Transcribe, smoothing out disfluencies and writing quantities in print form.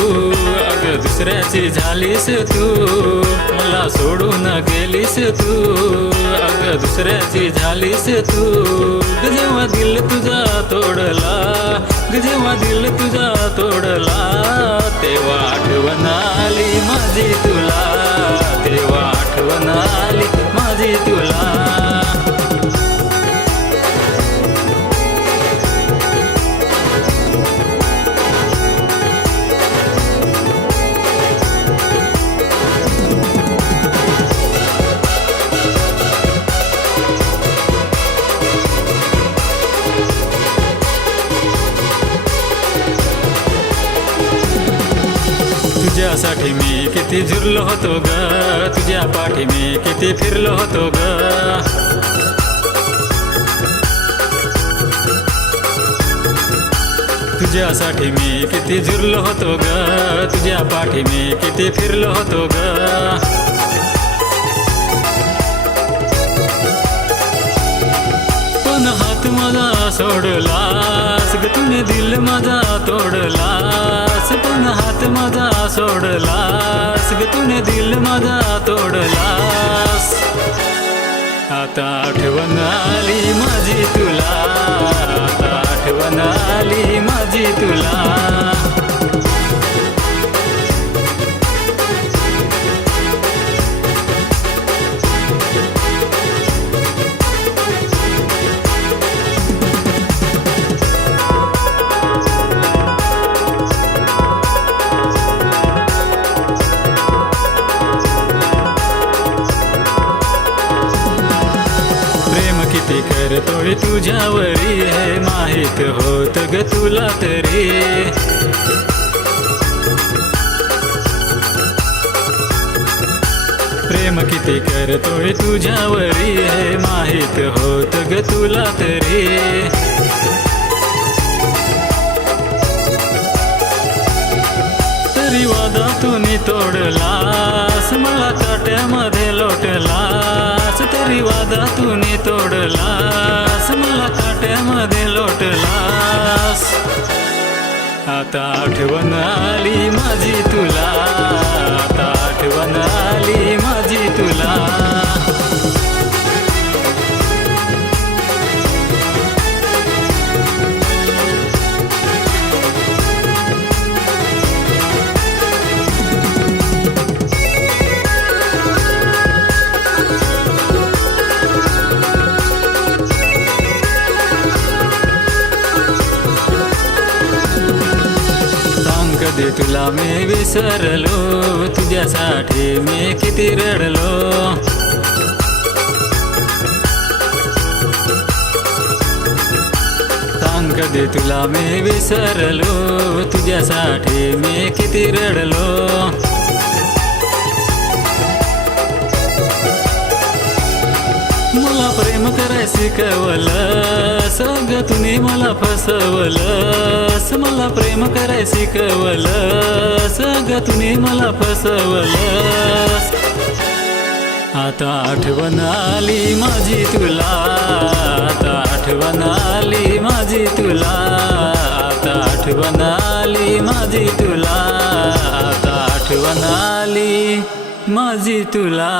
अगं दुसऱ्याची झालीस तू, मला सोडून गेलीस तू, अगं दुसऱ्याची झालीस तू। जेव्हा दिल तुझा तोडला, जेव्हा दिल तुझा तोडला, तेव्हा आठवण आली माझी तुला, तेव्हा आठवण आली माझी तुला। तुझ्यासाठी मी किती झुरलो होतो ग, तुझ्या पाठी मी किती फिरलो होतो ग। तुझ्यासाठी मी किती झुरलो होतो ग, तुझ्या पाठी मी किती फिरलो होतो ग। पण हात माझा सोडलास ग, तूने दिल माझा तोडलास, पण हात माझा सोडलास ग, तूने दिल माझा तोडलास। आता आठवण आली माझी तुला, आता आठवण आली माझी तुला। किती करतोय तुझ्यावरी हे माहित होत ग तुला तरी। प्रेम किती करतोय तुझ्यावरी हे माहित होत ग तुला तरी। तरी वादातून तोडलास, मला काट्यामध्ये लोटलास, तरी वादातून तोडलास, मला काट्यामध्ये लोटलास। आता आठवण आली माझी तुला, आता आठवण आली माझी तुला। कधी तुला मी विसरलो, तुझ्यासाठी मी किती रडलो। सांग कधी तुला मी विसरलो, तुझ्यासाठी मी किती रडलो। मला प्रेम कराय शिकवलंस ग तूने मला फसवलंस, मला प्रेम कराय शिकवलंस ग तूने मला फसवलंस। आता आठवण आली माझी तुला, आता आठवण आली माझी तुला, आता आठवण आली माझी तुला, आता आठवण आली माझी तुला।